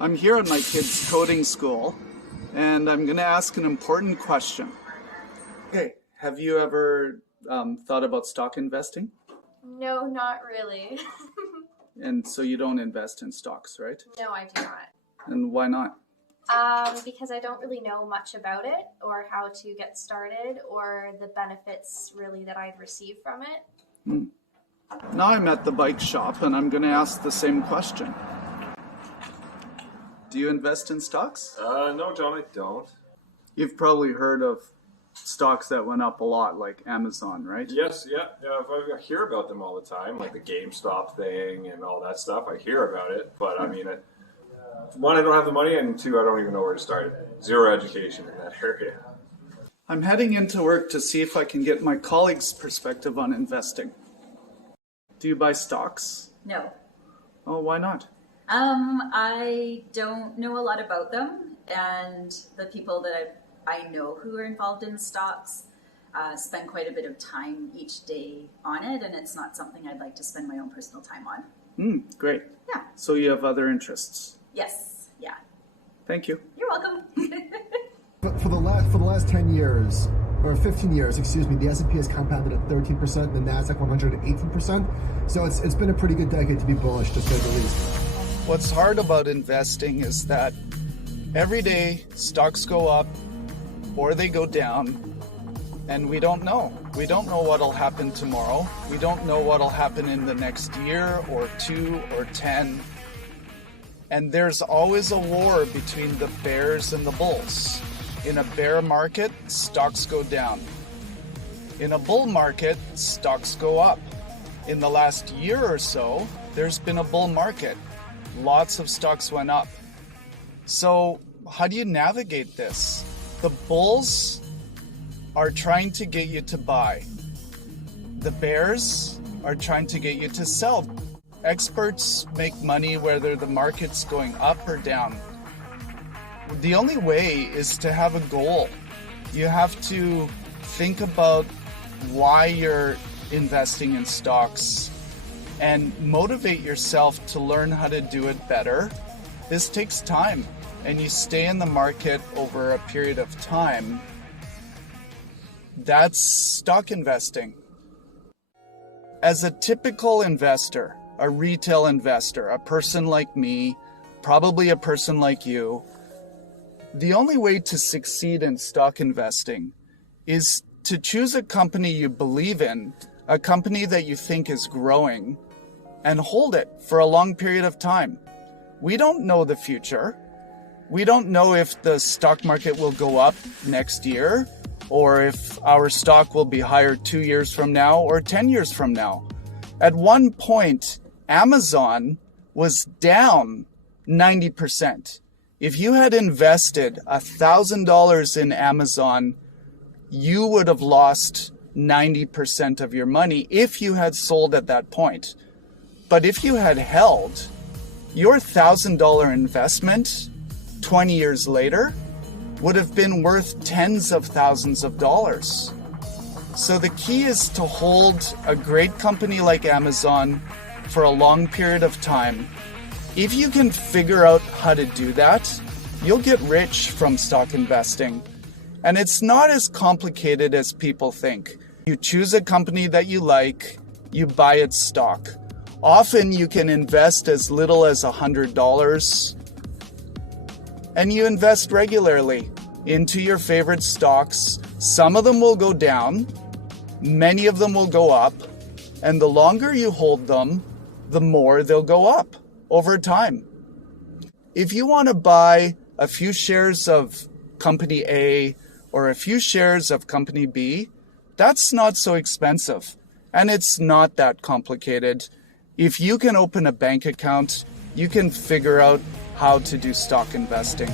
I'm here at my kid's coding school, and I'm going to ask an important question. Okay, have you ever thought about stock investing? No, not really. And so you don't invest in stocks, right? No, I do not. And why not? Because I don't really know much about it or how to get started or the benefits really that I'd receive from it. Now I'm at the bike shop and I'm going to ask the same question. Do you invest in stocks? No, John, I don't. You've probably heard of stocks that went up a lot, like Amazon, right? Yes, yeah. I hear about them all the time, like the GameStop thing and all that stuff. I hear about it, but I mean, one, I don't have the money, and two, I don't even know where to start. Zero education in that area. I'm heading into work to see if I can get my colleagues' perspective on investing. Do you buy stocks? No. Oh, why not? I don't know a lot about them, and the people that I know who are involved in stocks spend quite a bit of time each day on it, and it's not something I'd like to spend my own personal time on. Great. Yeah. So you have other interests? Yes. Yeah. Thank you. You're welcome. But for the last 10 years, or 15 years, excuse me, the S&P has compounded at 13%, the NASDAQ 100 at 18%. So it's been a pretty good decade to be bullish, to say the least. What's hard about investing is that every day stocks go up or they go down, and we don't know. We don't know what'll happen tomorrow. We don't know what'll happen in the next year or 2 or 10. And there's always a war between the bears and the bulls. In a bear market, stocks go down. In a bull market, stocks go up. In the last year or so, there's been a bull market. Lots of stocks went up. So how do you navigate this? The bulls are trying to get you to buy. The bears are trying to get you to sell. Experts make money whether the market's going up or down. The only way is to have a goal. You have to think about why you're investing in stocks and motivate yourself to learn how to do it better. This takes time, and you stay in the market over a period of time. That's stock investing. As a typical investor, a retail investor, a person like me, probably a person like you, the only way to succeed in stock investing is to choose a company you believe in, a company that you think is growing, and hold it for a long period of time. We don't know the future. We don't know if the stock market will go up next year, or if our stock will be higher 2 years from now or 10 years from now. At one point, Amazon was down 90%. If you had invested $1,000 in Amazon, you would have lost 90% of your money if you had sold at that point. But if you had held, your $1,000 investment 20 years later would have been worth tens of thousands of dollars. So the key is to hold a great company like Amazon for a long period of time. If you can figure out how to do that, you'll get rich from stock investing. And it's not as complicated as people think. You choose a company that you like, you buy its stock. Often you can invest as little as $100, and you invest regularly into your favorite stocks. Some of them will go down, many of them will go up, and the longer you hold them, the more they'll go up over time. If you want to buy a few shares of company A or a few shares of company B, that's not so expensive, and it's not that complicated. If you can open a bank account, you can figure out how to do stock investing.